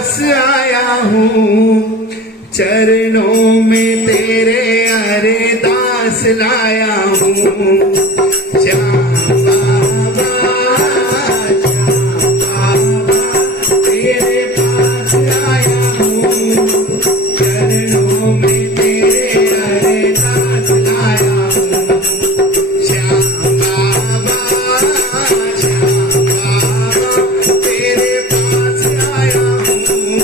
पास आया हूँ, चरणों में तेरे अरदास लाया हूँ। श्याम बाबा, श्याम बाबा, तेरे पास आया हूँ, चरणों में तेरे अरदास लाया हूँ। श्याम बाबा, श्याम बाबा, तेरे पास आया हूँ,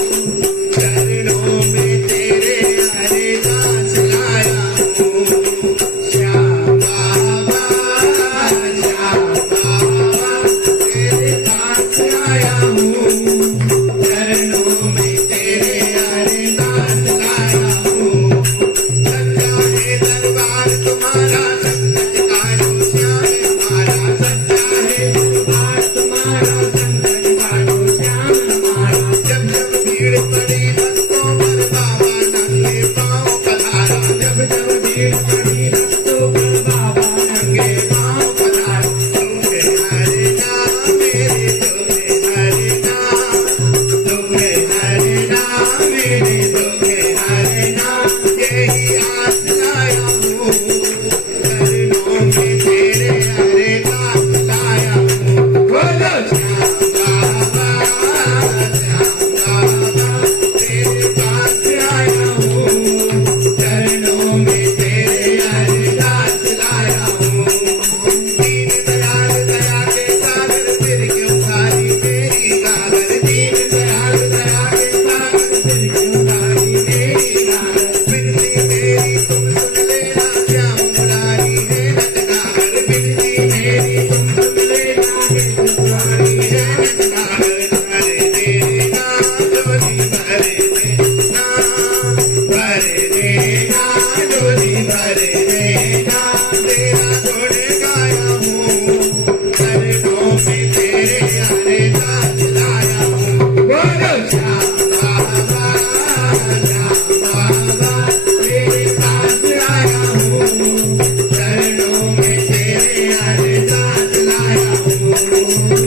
चरणों में तेरे अरदास लाया हूँ। श्याम बाबा, श्याम बाबा, तेरे पास आया हूँ, चरणों में तेरे अरदास लाया हूँ। सच्चा है दरबार तुम्हारा, संकट काटो श्याम हमारा। सच्चा है दरबार तुम्हारा, संकट काटो श्याम हमारा। जब जब भीड़ पड़ी भक्तों पर बाबा नंगे पाँव पधारा। जब जब भीड़ पड़ी भक्तों पर बाबा नंगे पाँव पधारा। तुम्हें हरना मेरे, तुम्हें हरना, तुम्हें हरना मेरे, तुम्हें हरना, यही आस लाया हूँ, चरणों में तेरे अरदास लाया हूँ। बोलो श्याम बाबा, श्याम बाबा, तेरे पास आया हूँ, चरणों में तेरे अरदास लाया हूँ। दीन दयाल दया के सागर, फिर क्यों खाली मेरी गागर। दीन दयाल दया के सागर, फिर क्यों खाली मेरी गागर। विनती मेरी तुम सुन लेना, श्याम मुरारी है नटनागर। विनती मेरी तुम सुन लेना, श्याम मुरारी है नटनागर। भर देना झोली, भर देना, भर देना झोली, भर देना। तेरा गुण गाया हूँ, चरणों में तेरे अरदास लाया हूँ। बोलो श्याम बाबा, श्याम बाबा, तेरे पास आया हूँ, चरणों में तेरे अरदास लाया हूँ।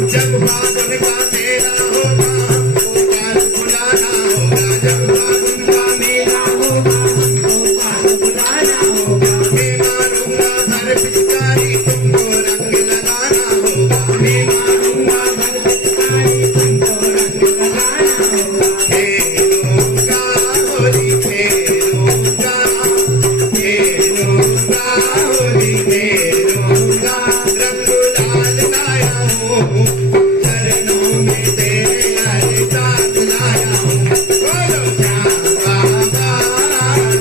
जब फागुन का मेला होगा, हमको पास बुलाना होगा। जब फागुन का मेला होगा, हमको पास बुलाना होगा। मैं मारूंगा भर पिचकारी, तुमको रंग लगाना होगा। मैं मारूंगा भर पिचकारी, तुमको रंग लगाना होगा। खेलूंगा होली, खेलूंगा, खेलूंगा होली, खेलूंगा। रंग गुलाल लाया हूँ, चरणों में तेरे अरदास लाया हूँ। बोलो श्याम बाबा,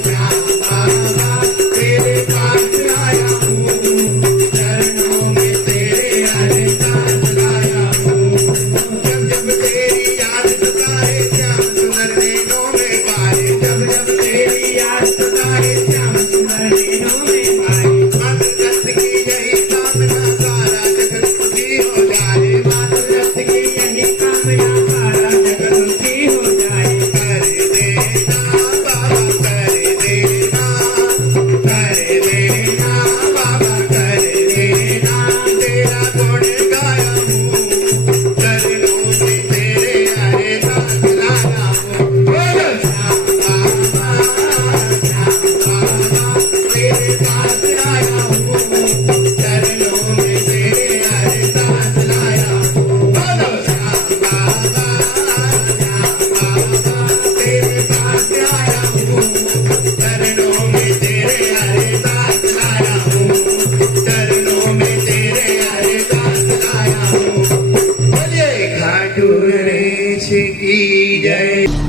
श्याम बाबा, तेरे पास आया हूँ, चरणों में तेरे अरदास लाया हूँ। जब जब तेरी याद सताए, श्याम सुंदर नैनों में पाए। जब जब तेरी याद सताए, श्याम सुंदर नैनों में पाए। मात्र दत्त की यही कामना, सारा जगत सुखी हो जाए। मात्र दत्त की यही कामना, सारा जगत सुखी हो जाए। कर देना बाबा, कर देना, कर देना बाबा, कर देना। तेरा गुण गाया हूँ, चरणों में तेरे अरदास लाया हूँ। बोलो श्याम बाबा, श्याम बाबा, तेरे पास आया हूँ, चरणों में तेरे अरदास लाया हूँ। बोलो श्याम बाबा, श्याम बाबा, तेरे पास आया हूँ, चरणों में तेरे अरदास लाया हूँ, चरणों में तेरे अरदास लाया हूँ। बोलिए खाटू नरेश की जय।